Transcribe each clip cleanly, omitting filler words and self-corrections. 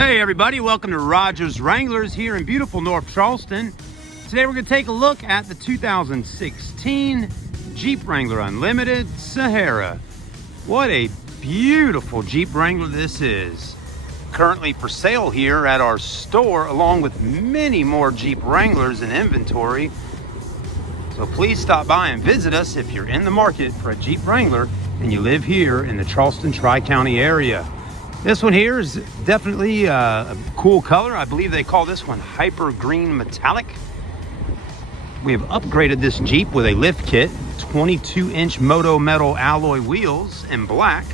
Hey everybody, welcome to Rodgers Wranglers here in beautiful North Charleston. Today we're going to take a look at the 2016 Jeep Wrangler Unlimited Sahara. What a beautiful Jeep Wrangler this is. Currently for sale here at our store, along with many more Jeep Wranglers in inventory. So please stop by and visit us if you're in the market for a Jeep Wrangler and you live here in the Charleston Tri-County area. This one here is definitely a cool color. I believe they call this one Hyper Green Metallic. We have upgraded this Jeep with a lift kit, 22-inch Moto Metal alloy wheels in black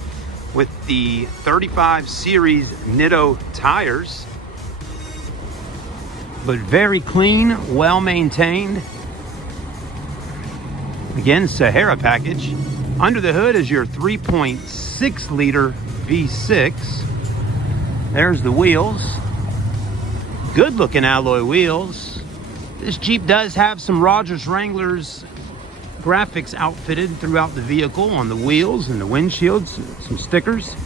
with the 35 series Nitto tires. But very clean, well maintained. Again, Sahara package. Under the hood is your 3.6 liter V6. There's the wheels. Good looking alloy wheels. This Jeep does have some Rodgers Wranglers graphics outfitted throughout the vehicle on the wheels and the windshields, some stickers.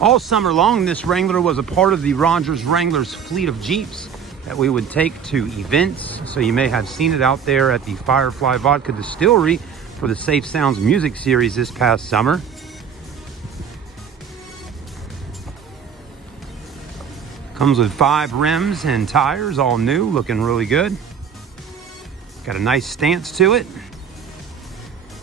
All summer long, this Wrangler was a part of the Rodgers Wranglers fleet of Jeeps that we would take to events. So you may have seen it out there at the Firefly Vodka Distillery for the Safe Sounds music series this past summer. Comes with 5 rims and tires, all new, looking really good. Got a nice stance to it.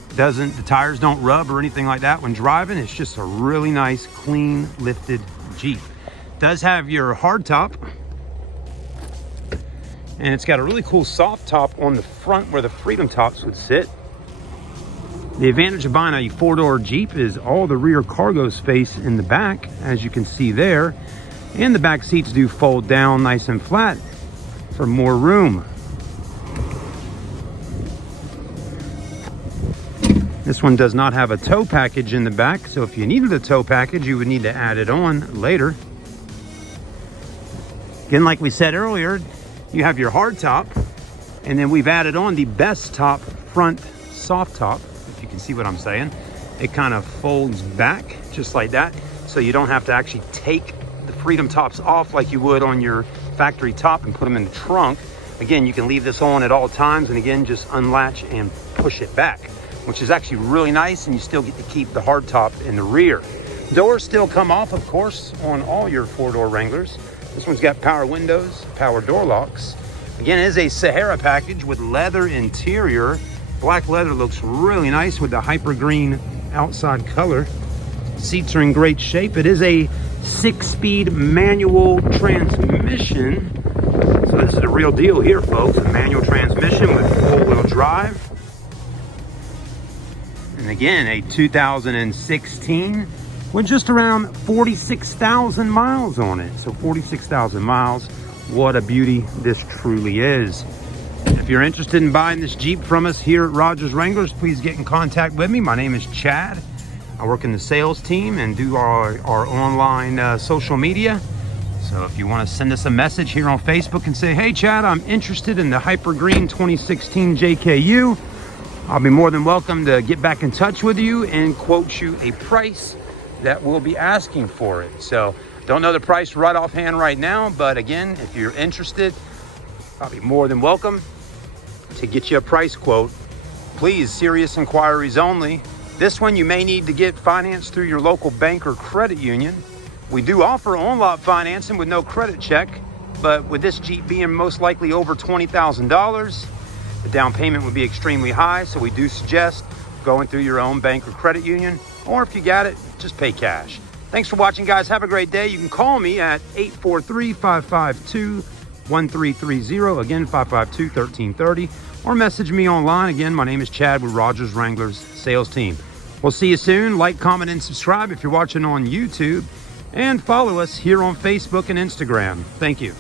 The tires don't rub or anything like that when driving. It's just a really nice, clean, lifted Jeep. Does have your hardtop. And it's got a really cool soft top on the front where the Freedom tops would sit. The advantage of buying a 4-door Jeep is all the rear cargo space in the back, as you can see there. And the back seats do fold down nice and flat for more room. This one does not have a tow package in the back, so if you needed a tow package, you would need to add it on later. Again, like we said earlier, you have your hard top, and then we've added on the best top front soft top, if you can see what I'm saying. It kind of folds back just like that, so you don't have to actually take the Freedom tops off like you would on your factory top and put them in the trunk. Again, you can leave this on at all times, and again, just unlatch and push it back, which is actually really nice, and you still get to keep the hard top in the rear. Doors still come off, of course, on all your 4-door Wranglers. This one's got power windows, power door locks. Again, it is a Sahara package with leather interior. Black leather looks really nice with the hyper green outside color. Seats are in great shape. It is a 6-speed manual transmission. So this is the real deal here, folks. A manual transmission with 4-wheel drive. And again, a 2016 with just around 46,000 miles on it. So 46,000 miles. What a beauty this truly is. If you're interested in buying this Jeep from us here at Rodgers Wranglers, please get in contact with me. My name is Chad. I work in the sales team and do our online social media. So if you want to send us a message here on Facebook and say, hey Chad, I'm interested in the Hyper Green 2016 JKU, I'll be more than welcome to get back in touch with you and quote you a price that we'll be asking for it. So don't know the price right offhand right now, but again, if you're interested, I'll be more than welcome to get you a price quote. Please, serious inquiries only. This one you may need to get financed through your local bank or credit union. We do offer on-lot financing with no credit check, but with this Jeep being most likely over $20,000, the down payment would be extremely high, so we do suggest going through your own bank or credit union, or if you got it, just pay cash. Thanks for watching, guys. Have a great day. You can call me at 843-552-1330, again, 552-1330, or message me online. Again, my name is Chad with Rodgers Wranglers sales team. We'll see you soon. Like, comment, and subscribe if you're watching on YouTube, and follow us here on Facebook and Instagram. Thank you.